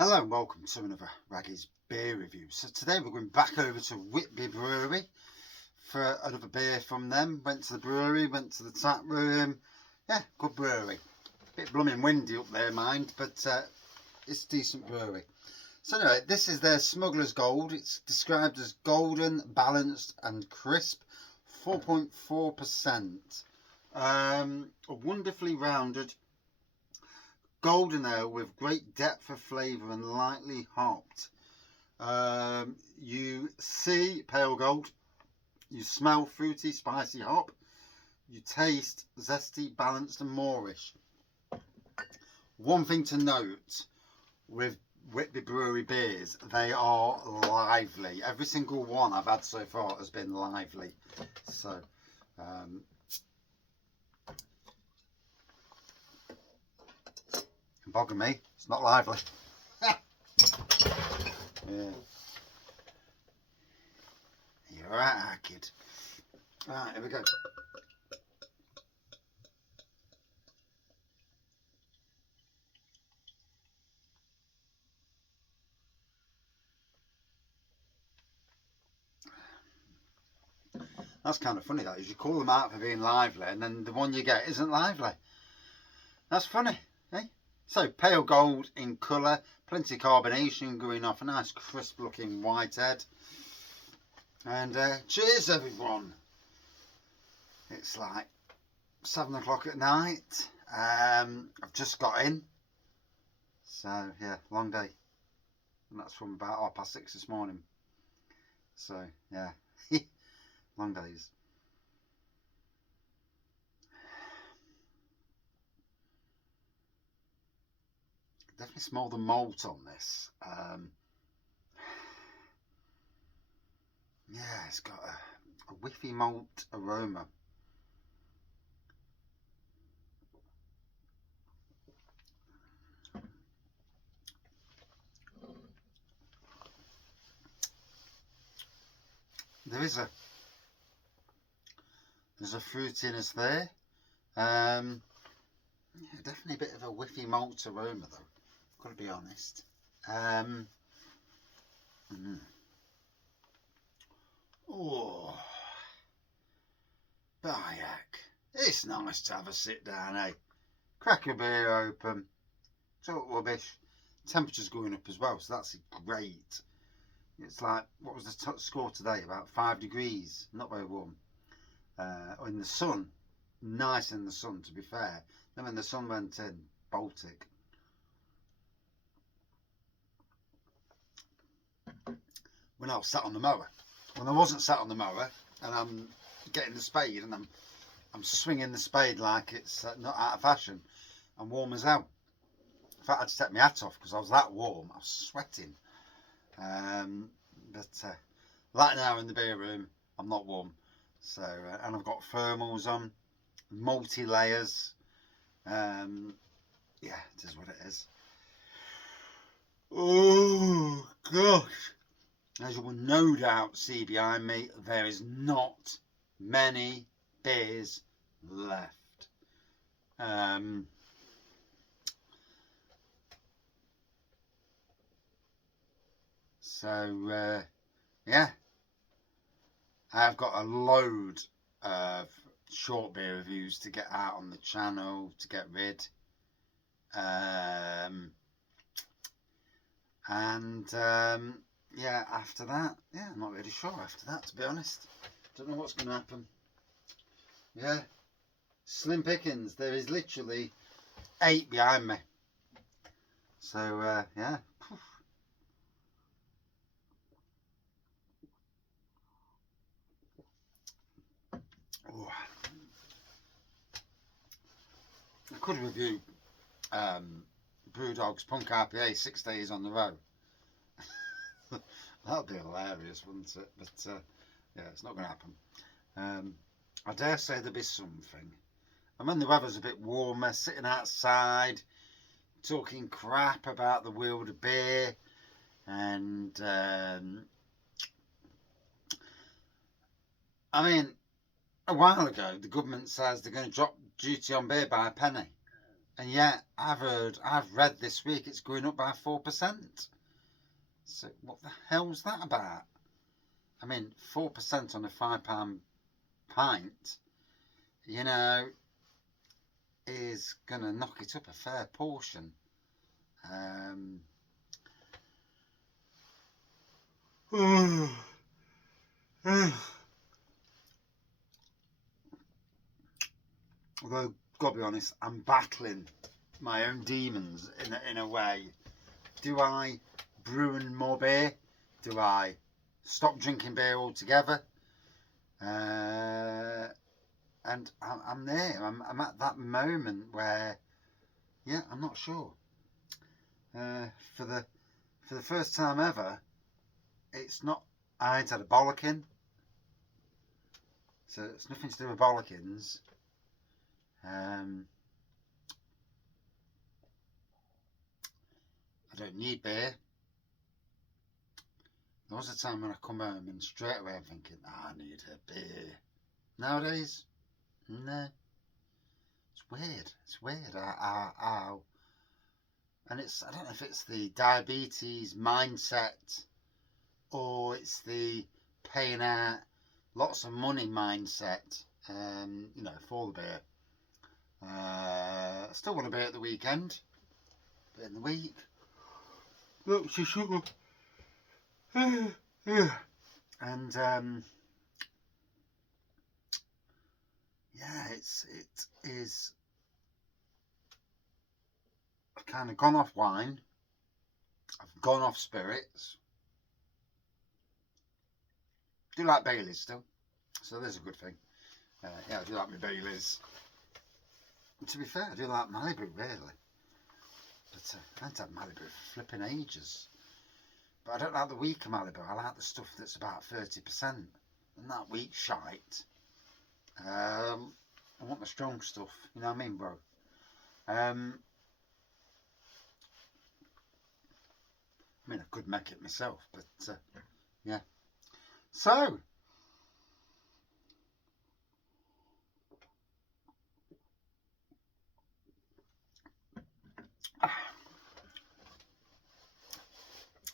Hello and welcome to another Raggy's beer review. So today we're going back over to Whitby Brewery for another beer from them. Went to the brewery, went to the tap room. Yeah, good brewery. Bit blooming windy up there, mind, but it's a decent brewery. So anyway, this is their Smugglers Gold. It's described as golden, balanced and crisp. 4.4%. A wonderfully rounded golden ale with great depth of flavour and lightly hopped. You see pale gold, you smell fruity, spicy hop, you taste zesty, balanced and moorish. One thing to note with Whitby Brewery beers, they are lively. Every single one I've had so far has been lively. So, bogger me, it's not lively. Yeah. You're right, kid. Right, here we go. That's kind of funny, that is. You call them out for being lively and then the one you get isn't lively. That's funny, eh? So, pale gold in colour, plenty of carbonation going off, a nice crisp looking white head. And cheers everyone. It's like 7 o'clock at night. I've just got in. So, yeah, long day. And that's from about 6:30 this morning. So, yeah, long days. Definitely smell the malt on this. Yeah, it's got a whiffy malt aroma. There's a fruitiness there. Yeah, definitely a bit of a whiffy malt aroma though. Got to be honest. Oh, Bayak. It's nice to have a sit down, eh? Crack a beer open. Talk rubbish. Temperature's going up as well, so that's great. It's like, what was the score today? About 5 degrees. Not very warm. In the sun. Nice in the sun, to be fair. Then when the sun went in, Baltic. When I was sat on the mower. When I wasn't sat on the mower and I'm getting the spade and I'm swinging the spade like it's not out of fashion. I'm warm as hell. In fact, I had to take my hat off because I was that warm. I was sweating. But right now in the beer room, I'm not warm. So, and I've got thermals on, multi-layers. Yeah, it is what it is. Oh, gosh. As you will no doubt see behind me, there is not many beers left. So, yeah, I've got a load of short beer reviews to get out on the channel to get rid. Yeah, after that, yeah, I'm not really sure after that, to be honest. Don't know what's going to happen. Yeah, slim pickings. There is literally 8 behind me. So, yeah. Oh. I could review Brewdog's Punk IPA 6 days on the row. That'd be hilarious, wouldn't it? But yeah, it's not going to happen. I dare say there'll be something. And when the weather's a bit warmer, sitting outside, talking crap about the world of beer, and I mean, a while ago, the government says they're going to drop duty on beer by a penny. And yet I've read this week it's going up by 4%. So what the hell's that about? I mean, 4% on a £5 pint, you know, is going to knock it up a fair portion. Although, gotta be honest, I'm battling my own demons in a way. Do I brew more beer? Do I stop drinking beer altogether? And I'm there. I'm at that moment where, yeah, I'm not sure. For the first time ever, it's not. I ain't had a bollocking, so it's nothing to do with bollockins. I don't need beer. There was a time when I come home and straight away I'm thinking, I need a beer. Nowadays, no. It's weird. It's weird. How. And I don't know if it's the diabetes mindset or it's the paying out lots of money mindset, you know, for the beer. I still want a beer at the weekend, but in the week, look, she sugar. And yeah, it is. I've kind of gone off wine. I've gone off spirits. Do like Baileys still, so there's a good thing. Yeah, I do like my Baileys. And to be fair, I do like Malibu really, but I haven't had Malibu for flipping ages. But I don't like the weaker Malibu. I like the stuff that's about 30%, and that weak shite. I want the strong stuff. You know what I mean, bro? I mean, I could make it myself, but yeah. So,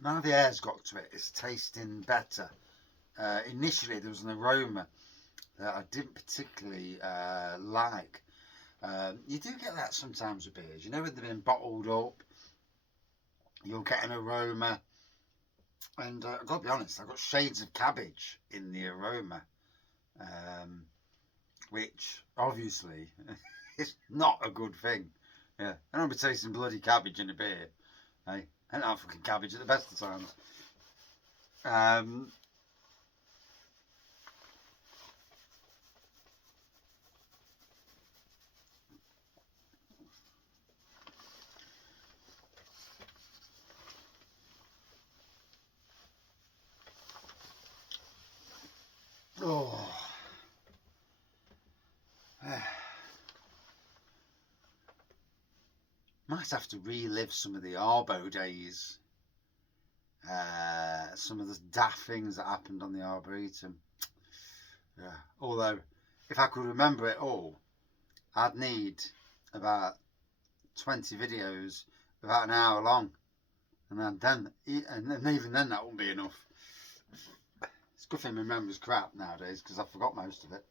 now the air's got to it, it's tasting better. Initially, there was an aroma that I didn't particularly like. You do get that sometimes with beers. You know, when they've been bottled up, you'll get an aroma. And I've got to be honest, I've got shades of cabbage in the aroma, which obviously is not a good thing. Yeah, I don't be tasting bloody cabbage in a beer. Hey, and not fucking cabbage at the best of times. Oh. Might have to relive some of the Arbo days. Some of the daft things that happened on the Arboretum. Yeah. Although, if I could remember it all, I'd need about 20 videos about an hour long. And then even then that wouldn't be enough. It's a good thing my memory's crap nowadays because I forgot most of it.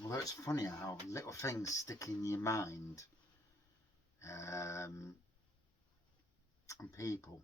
Although it's funny how little things stick in your mind, and people.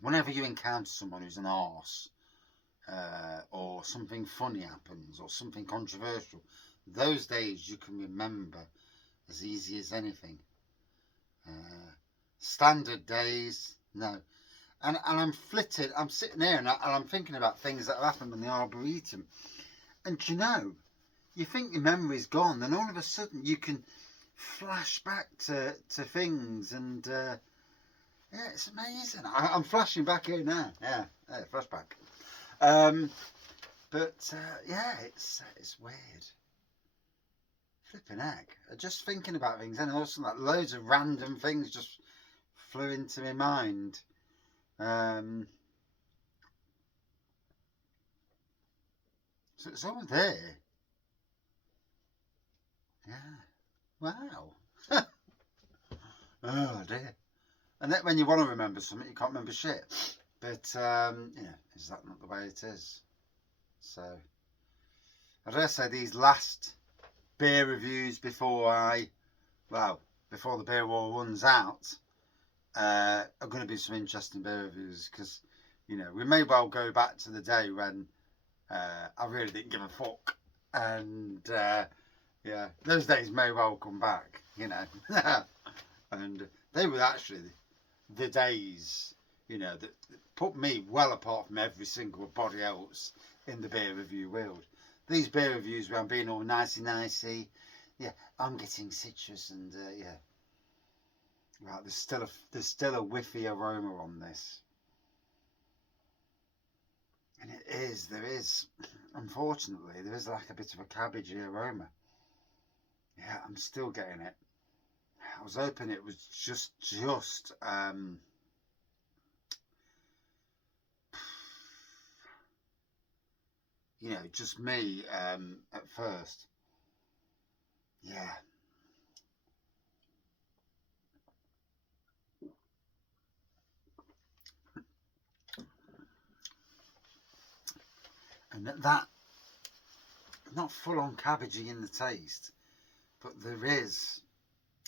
Whenever you encounter someone who's an arse, or something funny happens, or something controversial, those days you can remember as easy as anything. Standard days, no. And I'm flitted, I'm sitting there and I'm thinking about things that have happened in the Arboretum. And you know, you think your memory's gone, then all of a sudden you can flash back to things, and yeah, it's amazing. I'm flashing back here now. Yeah, flashback. But yeah, it's weird. Flipping heck. Just thinking about things, and also like loads of random things just flew into my mind. So it's all there. Yeah. Wow. Oh dear. And then when you want to remember something, you can't remember shit. But yeah, is that not the way it is? So I dare say these last beer reviews before the beer war runs out, are going to be some interesting beer reviews, because we may well go back to the day when I really didn't give a fuck, and yeah, those days may well come back, and they were actually the days that put me well apart from every single body else in the beer review world. These beer reviews where I'm being all nicey, yeah, I'm getting citrus and yeah. Right, there's still a whiffy aroma on this, and there is, unfortunately, there is like a bit of a cabbagey aroma. Yeah, I'm still getting it. I was hoping it was just just me at first. Yeah. And that not full on cabbagey in the taste, but there is,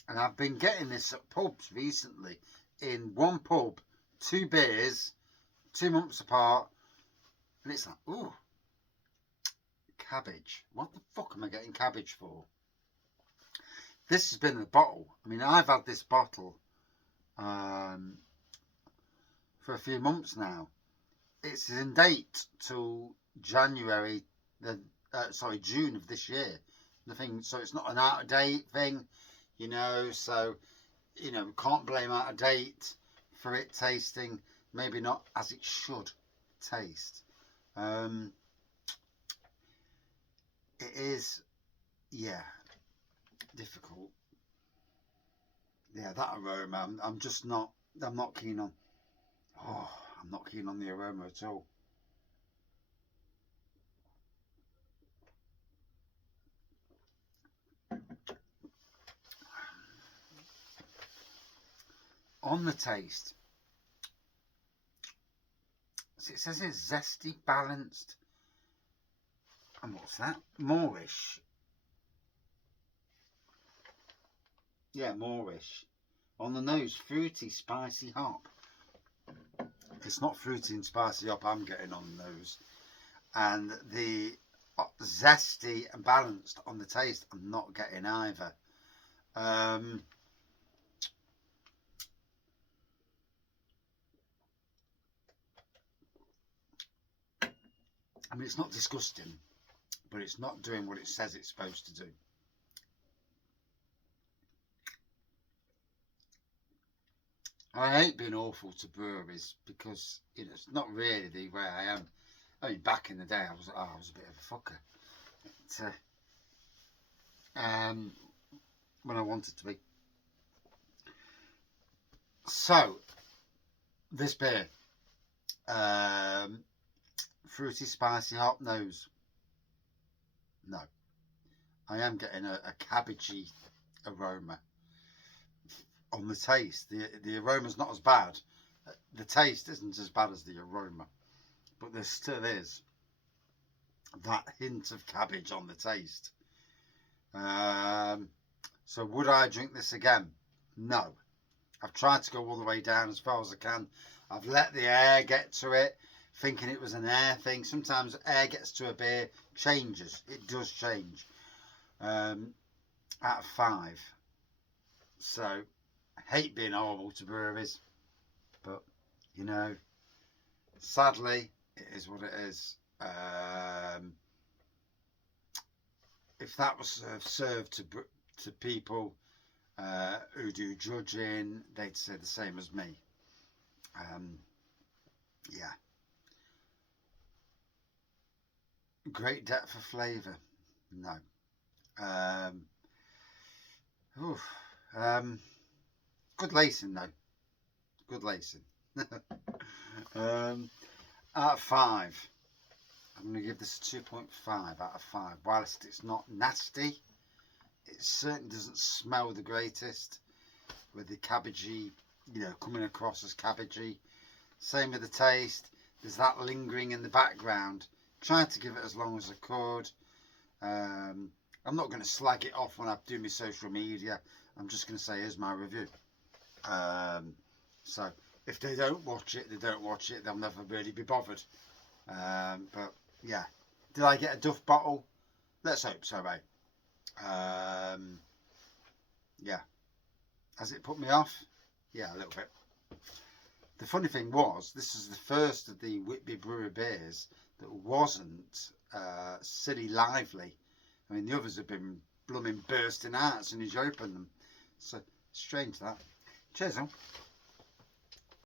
and I've been getting this at pubs recently. In one pub, 2 beers, 2 months apart, and it's like, ooh, cabbage. What the fuck am I getting cabbage for? This has been in a bottle. I mean, I've had this bottle for a few months now. It's in date till June of this year. So it's not an out of date thing, so we can't blame out of date for it tasting maybe not as it should taste. It is, yeah, difficult. Yeah, that aroma, I'm not keen on. Oh, I'm not keen on the aroma at all. On the taste, it says it's zesty, balanced, and what's that? Moorish. Yeah, Moorish. On the nose, fruity, spicy hop. It's not fruity and spicy hop I'm getting on the nose. And the zesty and balanced on the taste, I'm not getting either. I mean, it's not disgusting, but it's not doing what it says it's supposed to do. I hate being awful to breweries, because it's not really the way I am. I mean, back in the day, I was a bit of a fucker. When I wanted to be. So, this beer, fruity, spicy hop nose. No, I am getting a cabbagey aroma on the taste. The aroma's not as bad. The taste isn't as bad as the aroma, but there still is that hint of cabbage on the taste. So would I drink this again? No. I've tried to go all the way down as far as I can. I've let the air get to it, thinking it was an air thing. Sometimes air gets to a beer, changes. It does change. Out of 5. So, I hate being horrible to breweries, but sadly, it is what it is. If that was served to people who do judging, they'd say the same as me. Yeah. Great depth of flavour. No. Good lacing though. Good lacing. Out of 5, I'm going to give this a 2.5 out of 5. Whilst it's not nasty, it certainly doesn't smell the greatest, with the cabbagey, you know, coming across as cabbagey. Same with the taste. There's that lingering in the background. Trying to give it as long as I could. I'm not going to slag it off when I do my social media. I'm just going to say, here's my review. So if they don't watch it, they don't watch it. They'll never really be bothered. But yeah, did I get a Duff bottle? Let's hope so, mate. Yeah. Has it put me off? Yeah, a little bit. The funny thing was, this is the first of the Whitby Brewery beers that wasn't silly lively. I mean, the others have been blooming bursting out as soon as you open them. So, strange that. Cheers, then.